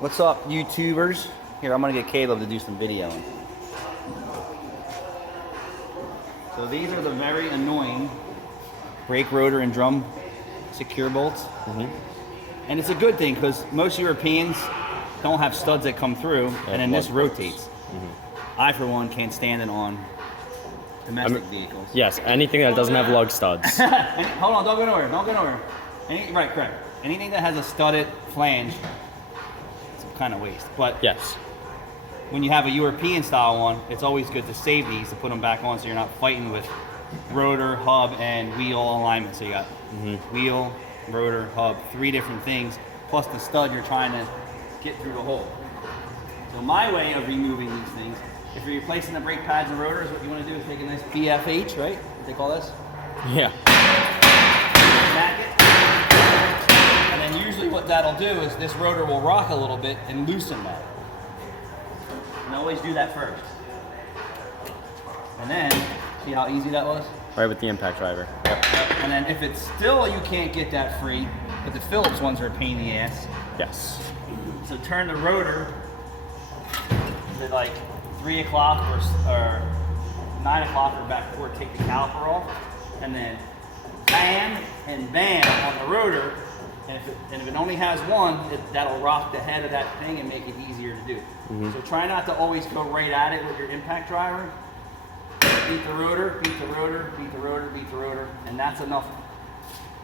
What's up, YouTubers? Here, I'm gonna get Caleb to do some videoing. So these are the very annoying brake rotor and drum secure bolts. And it's a good thing because most Europeans don't have studs that come through, and then this rotates. I, for one, can't stand it on domestic vehicles. Yes, anything that doesn't have lug studs. Hold on, don't go nowhere, don't go nowhere. Right, correct. Anything that has a studded flange, it's kind of waste. But Yes. when you have a European style one, it's always good to save these, to put them back on so you're not fighting with rotor, hub, and wheel alignment. So you got wheel, rotor, hub, 3 different things, plus the stud you're trying to get through the hole. So my way of removing these things, if you're replacing the brake pads and rotors, what you want to do is take a nice BFH, right? What they call this? Yeah. Smack it. And then usually what that'll do is this rotor will rock a little bit and loosen that. And always do that first. And then, see how easy that was? Right with the impact driver. Yep. And then if it's still you can't get that free, but the Phillips ones are a pain in the ass. Yes. So turn the rotor to like 3 o'clock or 9 o'clock or back before, take the caliper off, and then bam and bam on the rotor. And if it only has one, that'll rock the head of that thing and make it easier to do. So try not to always go right at it with your impact driver. Beat the rotor, beat the rotor, beat the rotor, beat the rotor, and that's enough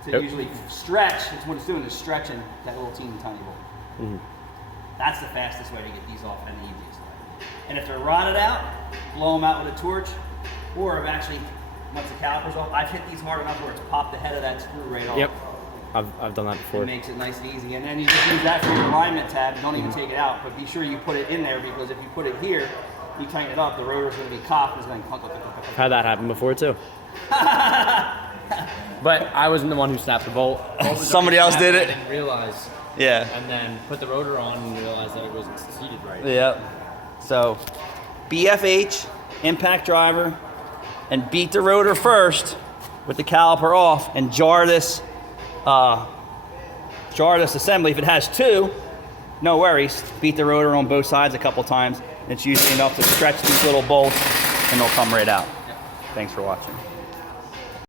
to usually stretch. It's what it's doing is stretching that little teeny tiny bolt. That's the fastest way to get these off and the easiest way. And if they're rotted out, blow them out with a torch, or if actually, once the caliper's off, I've hit these hard enough where it's popped the head of that screw right off. Yep. I've done that before. It makes it nice and easy. And then you just use that for your alignment tab. Don't even take it out, but be sure you put it in there, because if you put it here, you tighten it up, the rotor's going to be cocked. It's going to I've had that happen before too. But I wasn't the one who snapped the bolt. Somebody else did it? I didn't realize. Yeah. And then put the rotor on and realized that it wasn't seated right. Yep. So, BFH, impact driver, and beat the rotor first with the caliper off, and jar this assembly. If it has 2, no worries. Beat the rotor on both sides a couple times. It's usually enough to stretch these little bolts, and they'll come right out. Thanks for watching.